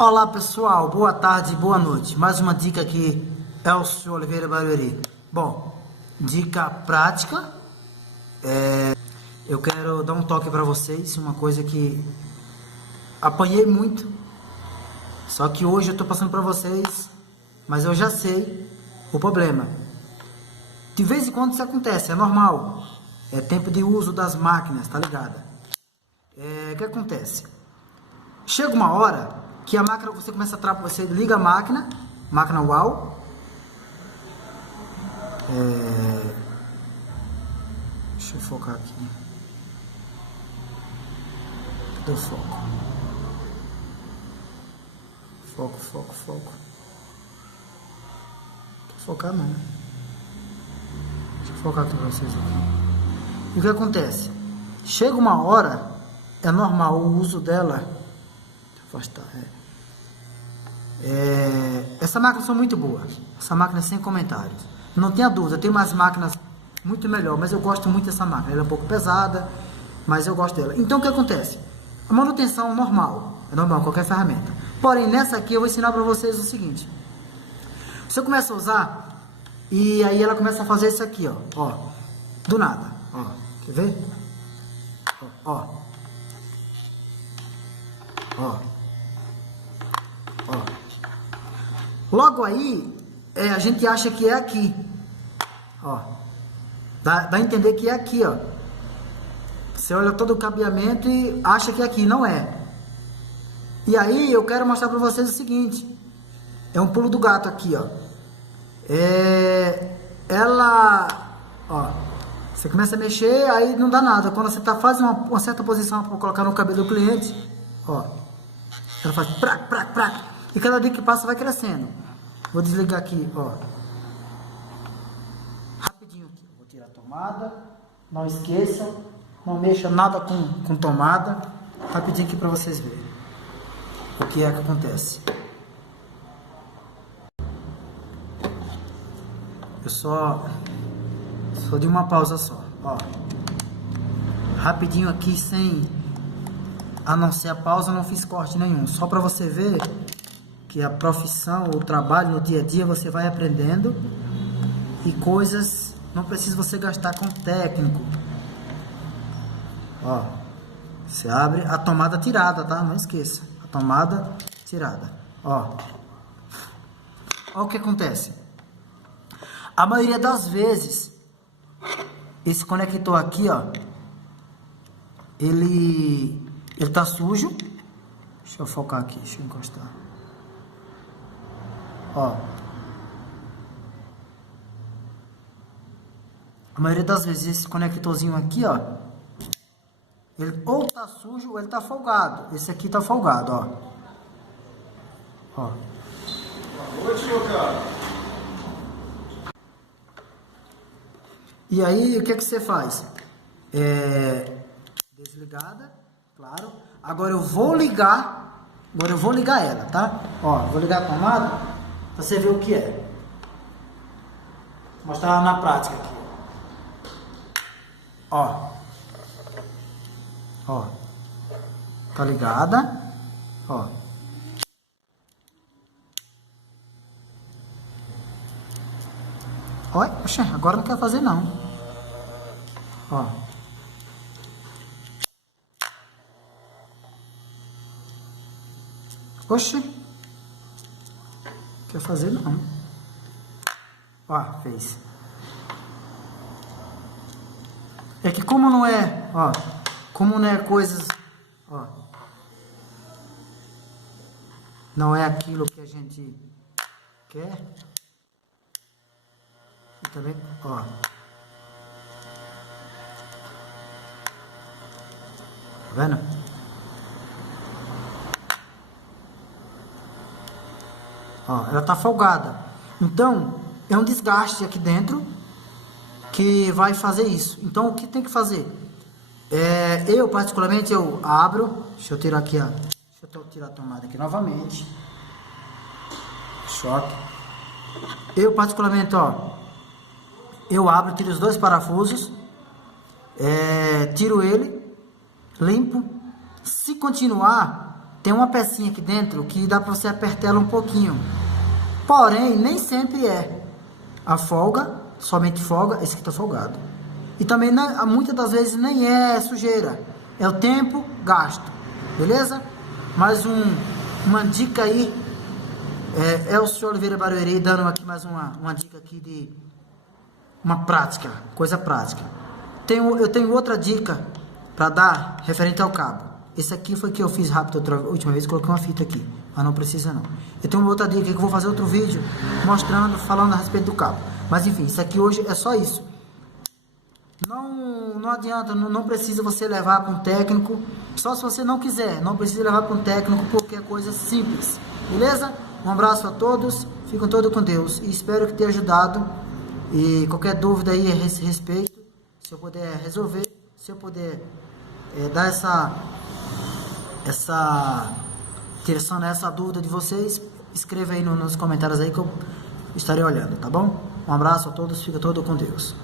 Olá pessoal, boa tarde, boa noite. Mais uma dica aqui, Elcio Oliveira Barueri. Bom, dica prática. Eu quero dar um toque para vocês, uma coisa que apanhei muito. Só que hoje eu tô passando para vocês, mas eu já sei o problema. De vez em quando isso acontece, é normal. É tempo de uso das máquinas, tá ligado? O que acontece? Chega uma hora que a máquina, você começa a trabalhar, você liga a máquina UAU. Deixa eu focar aqui. Cadê o foco? Foco. Não quer focar não. Deixa eu focar aqui pra vocês aqui. E o que acontece? Chega uma hora, é normal o uso dela. Afastar. Essa máquina são muito boas. Essa máquina sem comentários. Não tenha dúvida, tem umas máquinas muito melhor, mas eu gosto muito dessa máquina. Ela é um pouco pesada, mas eu gosto dela. Então o que acontece? A manutenção normal, é normal qualquer ferramenta. Porém, nessa aqui eu vou ensinar para vocês o seguinte. Você começa a usar e aí ela começa a fazer isso aqui, ó, do nada, ó. Quer ver? Ó. Logo aí, a gente acha que é aqui, ó. Dá a entender que é aqui, ó. Você olha todo o cabeamento e acha que é aqui, não é. E aí eu quero mostrar para vocês o seguinte. É um pulo do gato aqui, ó. Você começa a mexer, aí não dá nada. Quando você tá fazendo uma certa posição para colocar no cabelo do cliente, ó. Ela faz prac. E cada dia que passa vai crescendo. Vou desligar aqui, ó. Rapidinho aqui. Vou tirar a tomada. Não esqueça. Não mexa nada com tomada. Rapidinho aqui para vocês verem o que é que acontece. Eu só de uma pausa só, ó. Rapidinho aqui, sem a não ser a pausa, não fiz corte nenhum. Só para você ver que a profissão, o trabalho no dia a dia, você vai aprendendo. E coisas não precisa você gastar com técnico. Ó, você abre a tomada tirada, tá? Não esqueça, a tomada tirada. Ó o que acontece. A maioria das vezes, esse conector aqui, ó, ele tá sujo. Deixa eu focar aqui, deixa eu encostar. Ó. A maioria das vezes esse conectorzinho aqui, ó, ele ou tá sujo ou ele tá folgado. Esse aqui tá folgado, ó. Boa noite, meu cara. E aí, o que você faz? Desligada, claro. Agora eu vou ligar ela, tá? Ó, vou ligar a tomada pra você ver o que é. Vou mostrar na prática aqui. Ó, tá ligada? Ó. Olha, poxa, agora não quer fazer não. Ó. Oxe. Quer fazer não. Ó, fez. É que como não é, ó, como não é coisas, ó, não é aquilo que a gente quer. E também, ó. Tá vendo? Ó, ela tá folgada. Então, é um desgaste aqui dentro que vai fazer isso. Então, o que tem que fazer? Eu, particularmente, eu abro. Deixa eu tirar aqui, ó. Deixa eu tirar a tomada aqui novamente. Choque. Eu, particularmente, ó. Eu abro, tiro os dois parafusos. Tiro ele. Limpo. Se continuar, tem uma pecinha aqui dentro que dá para você apertar ela um pouquinho. Porém, nem sempre é. A folga, somente folga, esse aqui tá folgado. E também, muitas das vezes, nem é sujeira. É o tempo gasto. Beleza? Mais uma dica aí. É o senhor Oliveira Barueri dando aqui mais uma dica aqui de uma prática, coisa prática. Eu tenho outra dica para dar referente ao cabo. Esse aqui foi que eu fiz rápido a última vez, coloquei uma fita aqui, mas não precisa não. Eu tenho uma outra dica que eu vou fazer outro vídeo mostrando, falando a respeito do cabo. Mas enfim, isso aqui hoje é só isso. Não adianta, não precisa você levar para um técnico, só se você não quiser, não precisa levar para um técnico porque é coisa simples, beleza? Um abraço a todos, fiquem todos com Deus e espero que tenha ajudado. E qualquer dúvida aí a esse respeito, se eu puder resolver, se eu puder dar essa direção nessa dúvida de vocês, escreva aí nos comentários aí que eu estarei olhando, tá bom? Um abraço a todos, fica todo com Deus.